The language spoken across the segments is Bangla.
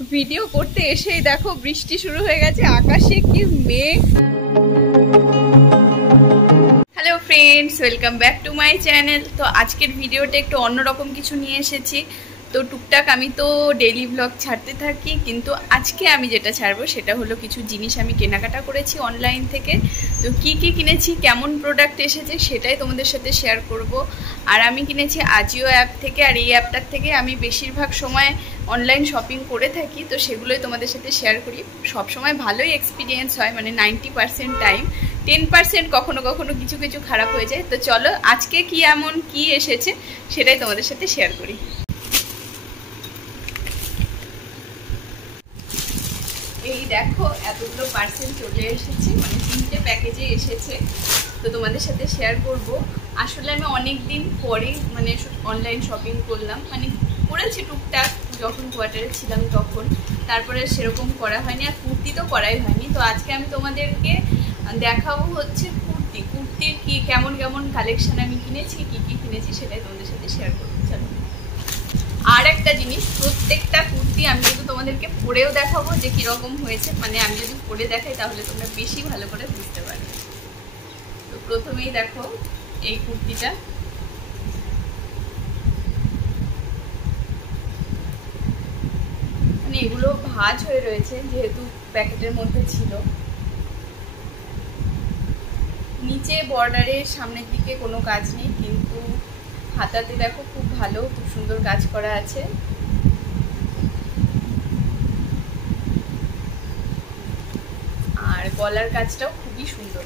ভিডিও করতে এসেই দেখো বৃষ্টি শুরু হয়ে গেছে, আকাশে কি মেঘ। Hello friends, welcome back to my channel. তো আজকের ভিডিওটা একটু অন্যরকম কিছু নিয়ে এসেছি। তো টুকটাক আমি তো ডেইলি ব্লগ ছাড়তে থাকি, কিন্তু আজকে আমি যেটা ছাড়বো সেটা হলো কিছু জিনিস আমি কেনাকাটা করেছি অনলাইন থেকে। তো কি কি কিনেছি, কেমন প্রোডাক্ট এসেছে সেটাই তোমাদের সাথে শেয়ার করব। আর আমি কিনেছি আজিও অ্যাপ থেকে, আর এই অ্যাপটার থেকে আমি বেশিরভাগ সময় অনলাইন শপিং করে থাকি, তো সেগুলোই তোমাদের সাথে শেয়ার করি। সব সময় ভালোই এক্সপিরিয়েন্স হয়, মানে 90% টাইম। 10% কখনো কখনো কিছু কিছু খারাপ হয়ে যায়। তো চলো আজকে কি এমন কি এসেছে সেটাই তোমাদের সাথে শেয়ার করি। এই দেখো এতগুলো পার্সেল চলে এসেছে, মানে 3টে প্যাকেজে এসেছে। তো তোমাদের সাথে শেয়ার করব। আসলে আমি অনেক দিন পরে মানে অনলাইন শপিং করলাম, মানে করেছি টুকটাক যখন কোয়ার্টারে ছিলাম তখন, তারপরে সেরকম করা হয়নি, আর কুর্তি তো করাই হয়নি। তো আজকে আমি তোমাদেরকে দেখাবো হচ্ছে কুর্তির কি কেমন কেমন কালেকশন আমি কিনেছি, কি কি কিনেছি সেটাই তোমাদের সাথে শেয়ার করবো। চলো, আর একটা জিনিস, প্রত্যেকটা কুর্তি আমি কিন্তু তোমাদেরকে পরেও দেখাবো যে কিরকম হয়েছে, মানে আমি যদি পরে দেখাই তাহলে তোমরা বেশি ভালো করে বুঝতে পারবে। তো প্রথমেই দেখো এই কুর্তিটা, মানে এগুলো ভাঁজ হয়ে রয়েছে যেহেতু প্যাকেটের মধ্যে ছিল। নিচে বর্ডারের সামনের দিকে কোনো কাজ নেই, কিন্তু হাতাতে দেখো খুব ভালো, খুব সুন্দর কাজ করা আছে। আর গলার কাজটাও খুবই সুন্দর।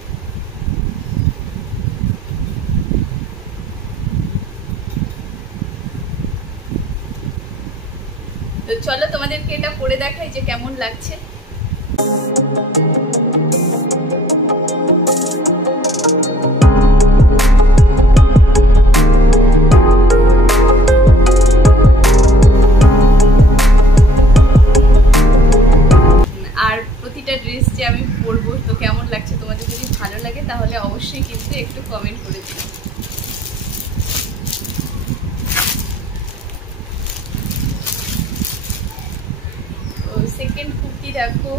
তো চলো তোমাদেরকে এটা পরে দেখাই যে কেমন লাগছে। আর প্রতিটা ড্রেস যে আমি পরবো তো কেমন লাগছে, তোমাদের যদি ভালো লাগে তাহলে অবশ্যই কিন্তু একটু কমেন্ট করে দিও। তো সেকেন্ড কুর্তি দেখো,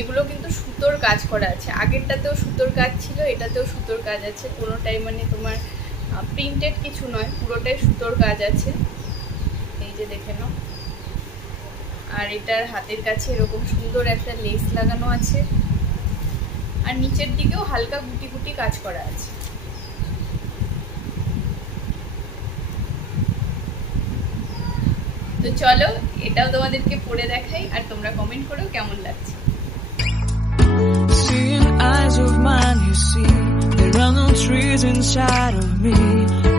এগুলো কিন্তু সুতোর কাজ করা আছে। আগেরটাতেও সুতোর কাজ ছিল, এটাতেও সুতোর কাজ আছে। কোনোটাই মানে তোমার প্রিন্টেড কিছু নয়, পুরোটাই সুতোর কাজ আছে। এই যে দেখে নাও। আর এটার হাতের কাছে এরকম সুন্দর একটা লেস লাগানো আছে, আর নিচের দিকেও হালকা গুটি গুটি কাজ করা আছে। তো চলো এটাও তোমাদেরকে পরে দেখাই, আর তোমরা কমেন্ট করো কেমন লাগছে। Eyes of mine, you see, there are no trees inside of me.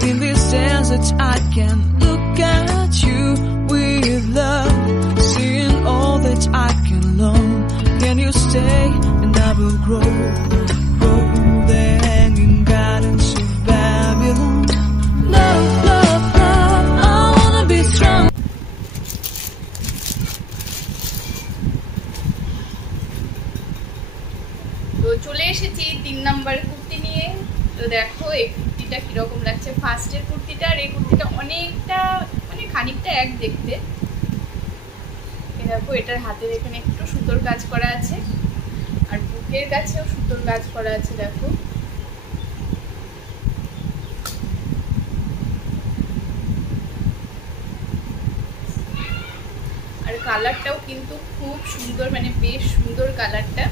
In this desert I can look at you with love, seeing all that I can long. Can you stay and I will grow the hanging gardens of Babylon. Love, love, love, I wanna be strong. তো চলে এসেছি 3 নাম্বার কুর্তি নিয়ে। তো দেখো এই কুর্তিটা কিরকম লাগছে। ফার্স্টের কুর্তিটা আর এই কুর্তিটা অনেকটা মানে খানিকটা এক দেখতে। দেখো এটার হাতের এখানে একটু সুতোর কাজ করা আছে, আর বুকের কাছেও সুতোর কাজ করা আছে। দেখো আর কালারটাও কিন্তু খুব সুন্দর, মানে বেশ সুন্দর কালারটা।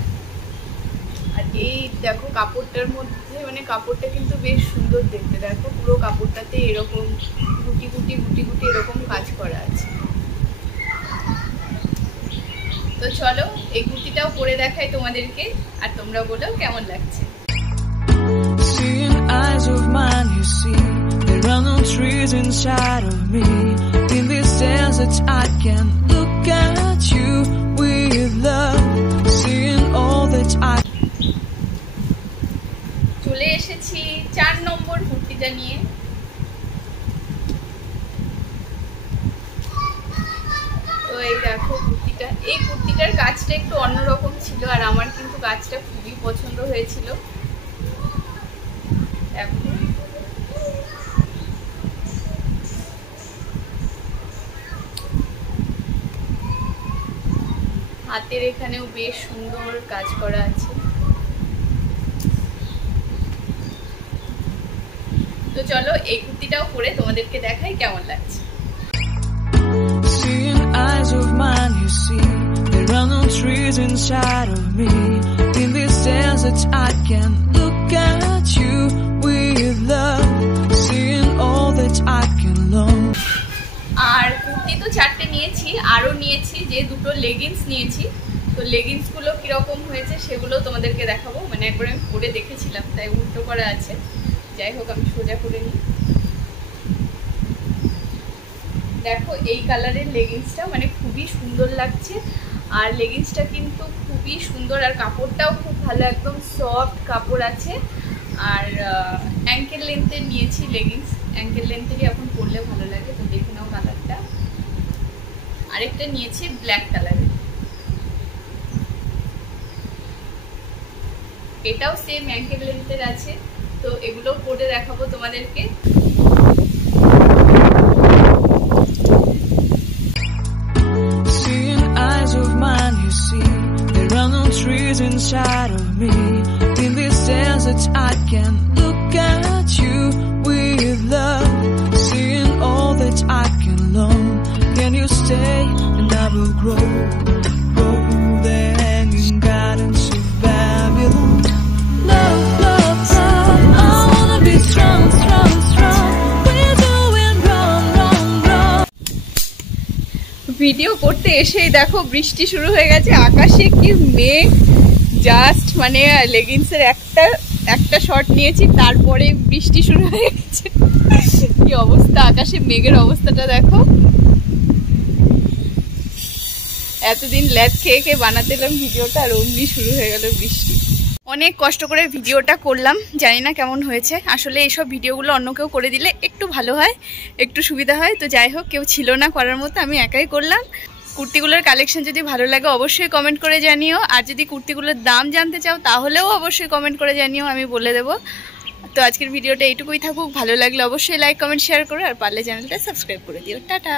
আর এই দেখো কাপড়টার মধ্যে, মানে কাপড়টা কিন্তু বেশ সুন্দর দেখতে। দেখো পুরো কাপড়টাতে এরকম গুটি গুটি গুটি গুটি এরকম কাজ করা আছে। তো চলো এই কুর্তিটাও পরে দেখাই তোমাদেরকে, আর তোমরা বলো কেমন লাগছে। Seeing eyes of mine, you see, there are no trees inside of me. In this desert I can look at you with love, seeing all that I. চলে এসেছি 4 নম্বর কুর্তিটা নিয়ে। তো এই দেখো কুর্তিটা, এই কুর্তিটার কাজটা একটু অন্যরকম ছিল, আর আমার কিন্তু কাজটা খুবই পছন্দ হয়েছিল। দেখো হাতের এখানেও বেশ সুন্দর কাজ করা আছে। তো চলো এই কুর্তিটাও পরে তোমাদেরকে দেখাই কেমন লাগছে। Seeing eyes of mine, you see, there are no trees inside of me. In this desert, I can look at you with love, seeing all that I can learn. আর কুর্তি তো 4টে নিয়েছি, আরও নিয়েছি যে 2টো লেগিংস নিয়েছি। তো লেগিংসগুলো কীরকম হয়েছে সেগুলো তোমাদেরকে দেখাবো। মানে একবার আমি পরে দেখেছিলাম, তাই উল্টো করা আছে। যাই হোক, আমি সোজা করে নিই। দেখো এই কালারের লেগিংসটা মানে খুবই সুন্দর লাগছে। আর লেগিংসটা কিন্তু খুবই সুন্দর, আর কাপড়টাও খুব ভালো, একদম সফট কাপড় আছে। আর অ্যাঙ্কেল লেন্থের নিয়েছি লেগিংস, অ্যাঙ্কেল লেন্থেরই এখন পরলে ভালো লাগে। তো দেখে নাও কালারটা। আরেকটা নিয়েছি ব্ল্যাক কালারের, এটাও সেম অ্যাঙ্কেল লেন্থের আছে। তো এগুলো পরে দেখাবো তোমাদেরকে। Trees inside of me. In this desert, I can look at you with love, seeing all that I can learn. Can you stay and I will grow the hanging gardens of Babylon. Love, love, love, I wanna be strong, strong, strong. We're doing wrong, wrong, wrong. Video করতে এসেই দেখো বৃষ্টি শুরু হয়ে গেছে, আকাশে কি মেঘ। জাস্ট মানে লেগিংসের একটা শট নিয়েছি, তারপরে বৃষ্টি শুরু হয়ে গেছে। কি অবস্থা, আকাশে মেঘের অবস্থাটা দেখো। এতদিন ল্যাদ খেয়ে খেয়ে বানাতে এলাম ভিডিওটা, আর অমনি শুরু হয়ে গেল বৃষ্টি। অনেক কষ্ট করে ভিডিওটা করলাম, জানি না কেমন হয়েছে। আসলে এইসব ভিডিওগুলো অন্য কেউ করে দিলে একটু ভালো হয়, একটু সুবিধা হয়। তো যাই হোক, কেউ ছিল না করার মতো, আমি একাই করলাম। কুর্তিগুলোর কালেকশন যদি ভালো লাগে অবশ্যই কমেন্ট করে জানিও। আর যদি কুর্তিগুলোর দাম জানতে চাও তাহলেও অবশ্যই কমেন্ট করে জানিও, আমি বলে দেবো। তো আজকের ভিডিওটা এইটুকুই থাকুক। ভালো লাগলে অবশ্যই লাইক কমেন্ট শেয়ার করো, আর পারলে চ্যানেলটা সাবস্ক্রাইব করে দিও। টাটা।